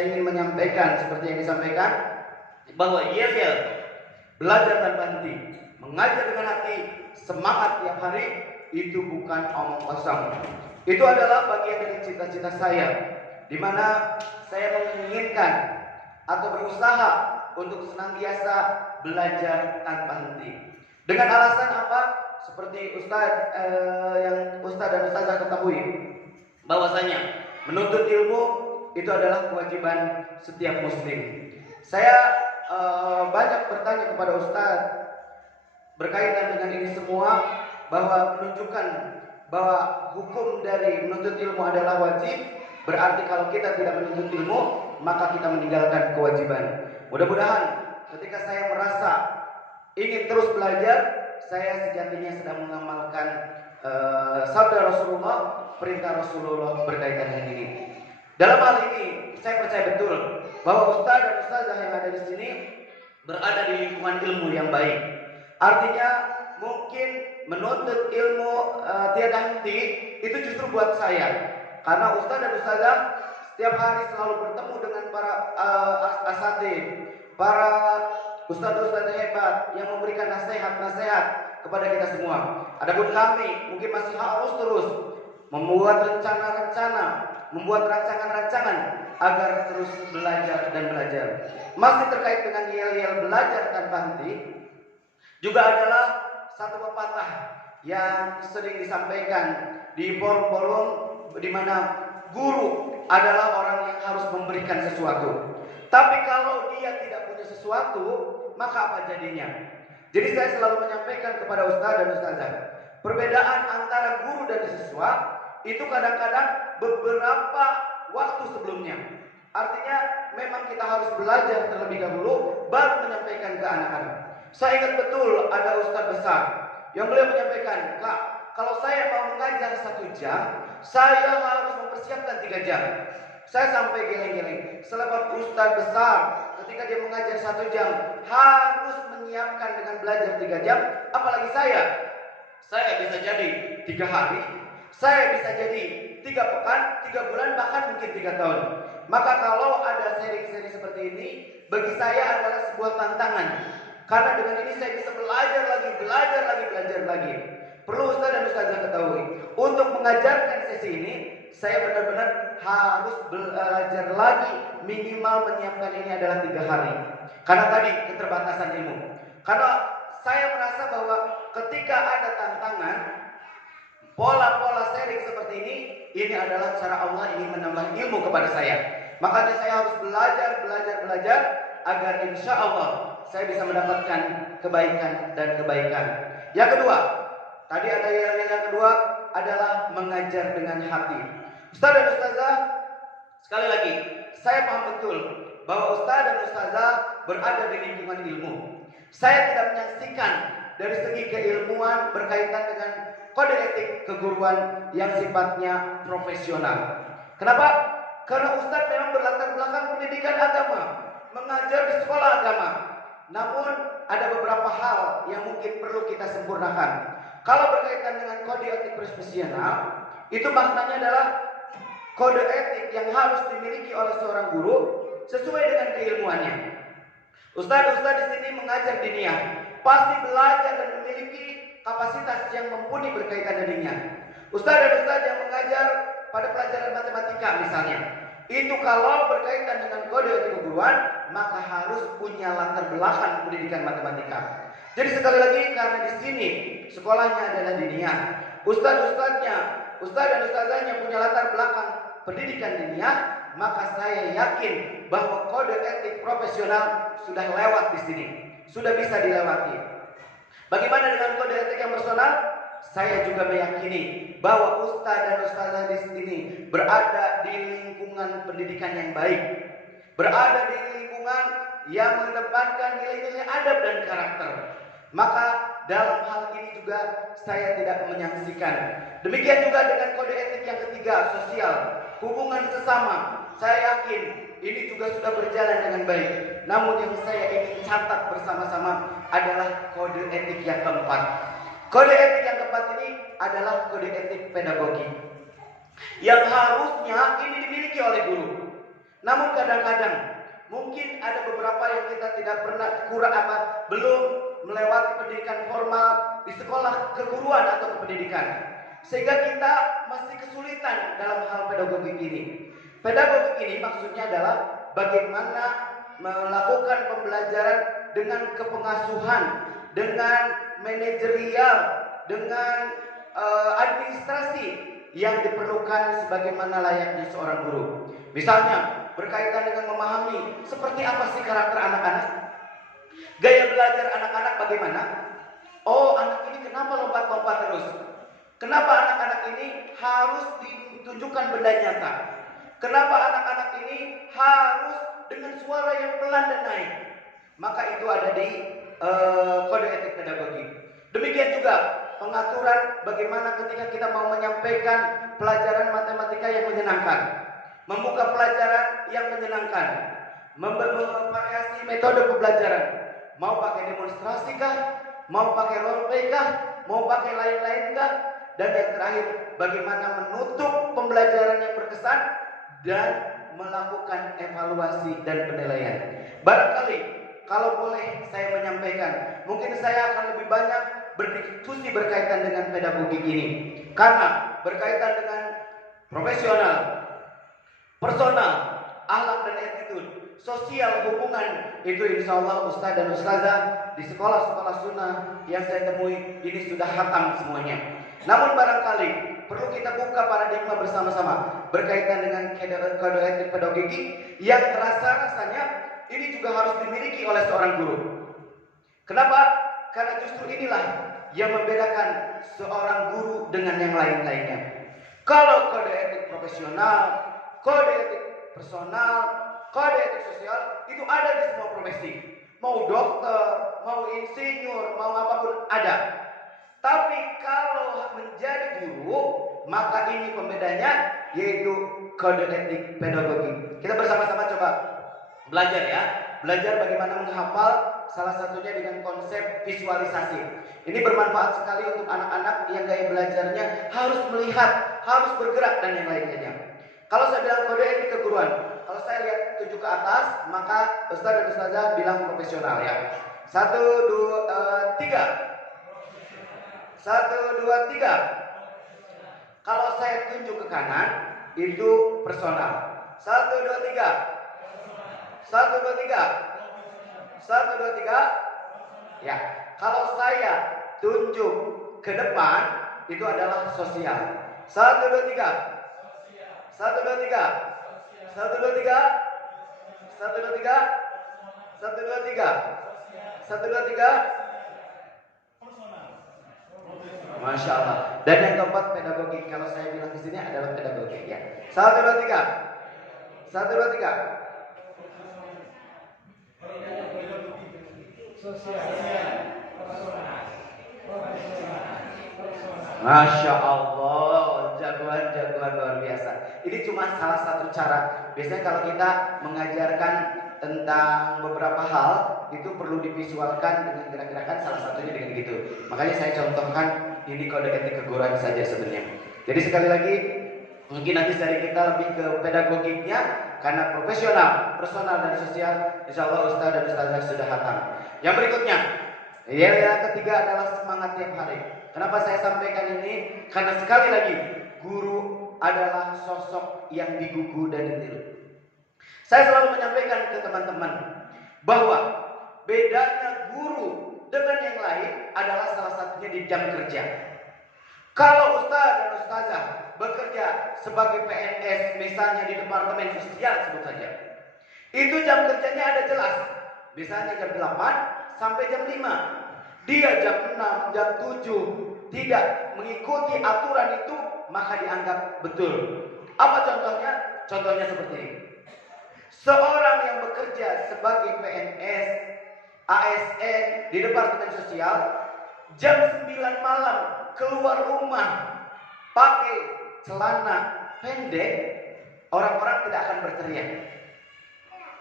Saya ingin menyampaikan seperti yang disampaikan bahwa yel-yel belajar tanpa henti, mengajar dengan hati, semangat tiap hari, itu bukan omong kosong. Itu adalah bagian dari cita-cita saya, di mana saya menginginkan atau berusaha untuk senantiasa belajar tanpa henti. Dengan alasan apa? Seperti yang Ustadz dan Ustazah ketahui, bahwasanya menuntut ilmu itu adalah kewajiban setiap muslim. Saya banyak bertanya kepada Ustadz berkaitan dengan ini semua, bahwa menunjukkan bahwa hukum dari menuntut ilmu adalah wajib. Berarti kalau kita tidak menuntut ilmu, maka kita meninggalkan kewajiban. Mudah-mudahan ketika saya merasa ingin terus belajar, saya sejatinya sedang mengamalkan sabda Rasulullah, perintah Rasulullah berkaitan dengan ini. Dalam hal ini, saya percaya betul bahwa ustaz dan ustazah yang ada di sini berada di lingkungan ilmu yang baik. Artinya, mungkin menuntut ilmu tiada henti itu justru buat saya, karena ustaz dan ustazah setiap hari selalu bertemu dengan para asatidz, para ustaz-ustaz hebat yang memberikan nasihat-nasihat kepada kita semua. Adapun kami mungkin masih harus terus membuat rencana-rencana, membuat rancangan-rancangan agar terus belajar dan belajar. Masih terkait dengan yel-yel belajar tanpa henti, juga adalah satu pepatah yang sering disampaikan di forum-forum, di mana guru adalah orang yang harus memberikan sesuatu. Tapi kalau dia tidak punya sesuatu, maka apa jadinya? Jadi saya selalu menyampaikan kepada ustaz dan ustazah, perbedaan antara guru dan siswa itu kadang-kadang beberapa waktu sebelumnya. Artinya memang kita harus belajar terlebih dahulu baru menyampaikan ke anak-anak. Saya ingat betul ada ustaz besar yang beliau menyampaikan, "Kak, kalau saya mau mengajar 1 jam, saya harus mempersiapkan 3 jam." Saya sampai geleng-geleng. Selepas ustaz besar ketika dia mengajar 1 jam harus menyiapkan dengan belajar 3 jam, apalagi saya. Saya bisa jadi 3 hari, saya bisa jadi 3 pekan, 3 bulan, bahkan mungkin 3 tahun. Maka kalau ada seri-seri seperti ini, bagi saya adalah sebuah tantangan. Karena dengan ini saya bisa belajar lagi. Perlu ustaz dan ustazah ketahui, untuk mengajarkan sesi ini, saya benar-benar harus belajar lagi, minimal menyiapkan ini adalah 3 hari. Karena tadi keterbatasan ilmu. Karena saya merasa bahwa ketika ada tantangan, pola-pola sharing seperti ini adalah cara Allah ingin menambah ilmu kepada saya. Makanya saya harus belajar agar insya Allah saya bisa mendapatkan kebaikan dan kebaikan. Yang kedua, tadi ada yang kedua adalah mengajar dengan hati. Ustaz dan ustazah, sekali lagi, saya paham betul bahwa ustaz dan ustazah berada di lingkungan ilmu. Saya tidak menyaksikan dari segi keilmuan berkaitan dengan kode etik keguruan yang sifatnya profesional. Kenapa? Karena ustaz memang berlatar belakang pendidikan agama, mengajar di sekolah agama. Namun ada beberapa hal yang mungkin perlu kita sempurnakan. Kalau berkaitan dengan kode etik profesional, itu maknanya adalah kode etik yang harus dimiliki oleh seorang guru sesuai dengan keilmuannya. Ustaz-ustaz di sini mengajar diniyah, pasti belajar dan memiliki kapasitas yang mumpuni berkaitan dengannya. Ustaz dan ustaz yang mengajar pada pelajaran matematika misalnya, itu kalau berkaitan dengan kode etik keguruan, maka harus punya latar belakang pendidikan matematika. Jadi sekali lagi, karena di sini sekolahnya adalah diniyah, ustaz dan ustazahnya punya latar belakang pendidikan diniyah, maka saya yakin bahwa kode etik profesional sudah lewat di sini, sudah bisa dilewati. Bagaimana dengan kode etik yang personal? Saya juga meyakini bahwa ustaz dan ustazah di sini berada di lingkungan pendidikan yang baik, berada di lingkungan yang mengedepankan nilai-nilai adab dan karakter. Maka dalam hal ini juga saya tidak menyaksikan. Demikian juga dengan kode etik yang ketiga, sosial, hubungan sesama. Saya yakin ini juga sudah berjalan dengan baik. Namun yang saya ingin catat bersama-sama adalah kode etik yang keempat. Kode etik yang keempat ini adalah kode etik pedagogi, yang harusnya ini dimiliki oleh guru. Namun kadang-kadang mungkin ada beberapa yang kita tidak pernah belum melewati pendidikan formal di sekolah keguruan atau kependidikan, sehingga kita masih kesulitan dalam hal pedagogik ini. Pedagogik ini maksudnya adalah bagaimana melakukan pembelajaran dengan kepengasuhan, dengan manajerial, dengan administrasi yang diperlukan sebagaimana layaknya seorang guru. Misalnya berkaitan dengan memahami seperti apa sih karakter anak-anak, gaya belajar anak-anak bagaimana. Oh, anak ini kenapa lompat-lompat terus? Kenapa anak-anak ini harus ditunjukkan benda nyata? Kenapa anak-anak ini harus dengan suara yang pelan dan naik? Maka itu ada di kode etik pedagogi. Demikian juga pengaturan bagaimana ketika kita mau menyampaikan pelajaran matematika yang menyenangkan, membuka pelajaran yang menyenangkan, memvariasi metode pembelajaran, mau pakai demonstrasi kah, mau pakai role play kah, mau pakai lain-lain kah, dan yang terakhir bagaimana menutup pembelajaran yang berkesan dan melakukan evaluasi dan penilaian. Barangkali kalau boleh saya menyampaikan, mungkin saya akan lebih banyak berdiskusi berkaitan dengan pedagogik ini, karena berkaitan dengan profesional, personal, akhlak dan attitude, sosial, hubungan, itu insya Allah Ustaz dan Ustazah di sekolah-sekolah sunnah yang saya temui ini sudah hatam semuanya. Namun barangkali perlu kita buka paradigma bersama-sama berkaitan dengan kode etik pedagogik yang rasa-rasanya ini juga harus dimiliki oleh seorang guru. Kenapa? Karena justru inilah yang membedakan seorang guru dengan yang lain-lainnya. Kalau kode etik profesional, kode etik personal, kode etik sosial itu ada di semua profesi. Mau dokter, mau insinyur, mau apapun ada. Tapi kalau menjadi guru, maka ini pembedanya, yaitu kode etik pedagogi. Kita bersama-sama coba belajar ya. Belajar bagaimana menghafal, salah satunya dengan konsep visualisasi. Ini bermanfaat sekali untuk anak-anak yang gaya belajarnya harus melihat, harus bergerak dan yang lainnya. Kalau saya bilang kode etik keguruan, kalau saya lihat tuju ke atas, maka Ustaz dan Ustazah bilang profesional ya. 1, 2, 3. 1, 2, 3. Kalau saya tunjuk ke kanan, itu personal. 1, 2, 3. 1, 2, 3. 1, 2, 3. Ya, kalau saya tunjuk ke depan, itu adalah sosial. 1, 2, 3. 1, 2, 3. 1, 2, 3. 1, 2, 3. 1, 2, 3. 1, 2, 3. Masya Allah. Dan yang keempat pedagogik. Kalau saya bilang di sini adalah pedagogik ya. 1, 2, 3. 1, 2, 3. Masya Allah, jagoan-jagoan luar biasa. Ini cuma salah satu cara. Biasanya kalau kita mengajarkan tentang beberapa hal, itu perlu divisualkan dengan gerak-gerakan, salah satunya dengan gitu. Makanya saya contohkan ini kode etik keguruan saja sebenarnya. Jadi sekali lagi, mungkin nanti seri kita lebih ke pedagogiknya, karena profesional, personal dan sosial, insya Allah Ustaz dan Ustazah sudah hatam. Yang berikutnya, yang ketiga adalah semangat tiap hari. Kenapa saya sampaikan ini? Karena sekali lagi, guru adalah sosok yang digugu dan ditiru. Saya selalu menyampaikan ke teman-teman bahwa bedanya guru dengan yang lain adalah salah satunya di jam kerja. Kalau Ustaz dan Ustazah bekerja sebagai PNS, misalnya di Departemen Sosial sebut saja, itu jam kerjanya ada jelas. Misalnya jam 8 sampai jam 5. Dia jam 6, jam 7 tidak mengikuti aturan itu, maka dianggap betul. Apa contohnya? Contohnya seperti ini. Seorang yang bekerja sebagai PNS, ASN di Departemen Sosial, jam 9 malam keluar rumah pakai celana pendek, orang-orang tidak akan berteriak.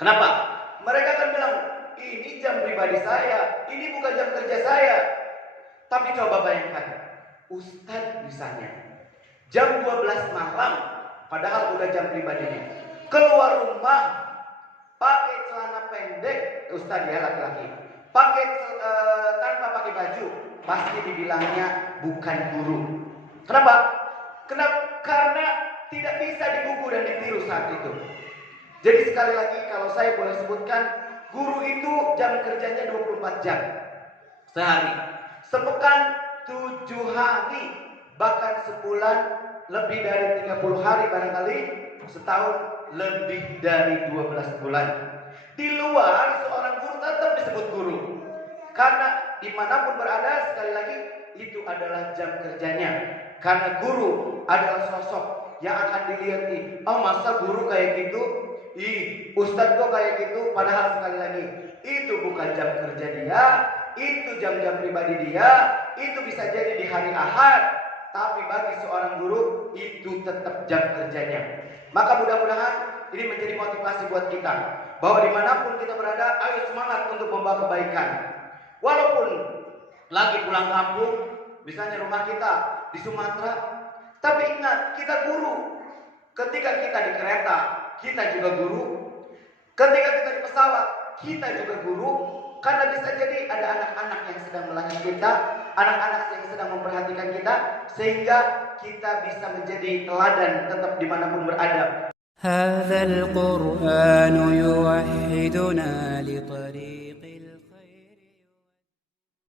Kenapa? Mereka akan bilang, ini jam pribadi saya, ini bukan jam kerja saya. Tapi coba bayangkan, Ustadz misalnya jam 12 malam, padahal udah jam pribadinya, keluar rumah pakai celana pendek, ustaz ya laki-laki, tanpa pakai baju, pasti dibilangnya bukan guru. Kenapa? Karena tidak bisa digugu dan ditiru saat itu. Jadi sekali lagi kalau saya boleh sebutkan, guru itu jam kerjanya 24 jam sehari, sepekan 7 hari, bahkan sebulan lebih dari 30 hari barangkali, setahun lebih dari 12 bulan. Di luar seorang guru tetap disebut guru, karena dimanapun berada, sekali lagi itu adalah jam kerjanya. Karena guru adalah sosok yang akan dilihat, oh masa guru kayak gitu, ustadz kok kayak gitu. Padahal sekali lagi itu bukan jam kerja dia, itu jam-jam pribadi dia, itu bisa jadi di hari Ahad, tapi bagi seorang guru itu tetap jam kerjanya. Maka mudah-mudahan ini menjadi motivasi buat kita, bahwa dimanapun kita berada, ayo semangat untuk membawa kebaikan. Walaupun lagi pulang kampung, misalnya rumah kita di Sumatera, tapi ingat kita guru. Ketika kita di kereta, kita juga guru. Ketika kita di pesawat, kita juga guru. Karena bisa jadi ada anak-anak yang sedang melatih kita, anak-anak yang sedang memperhatikan kita, sehingga kita bisa menjadi teladan tetap dimanapun berada. هذا القرآن يوحدنا لطريق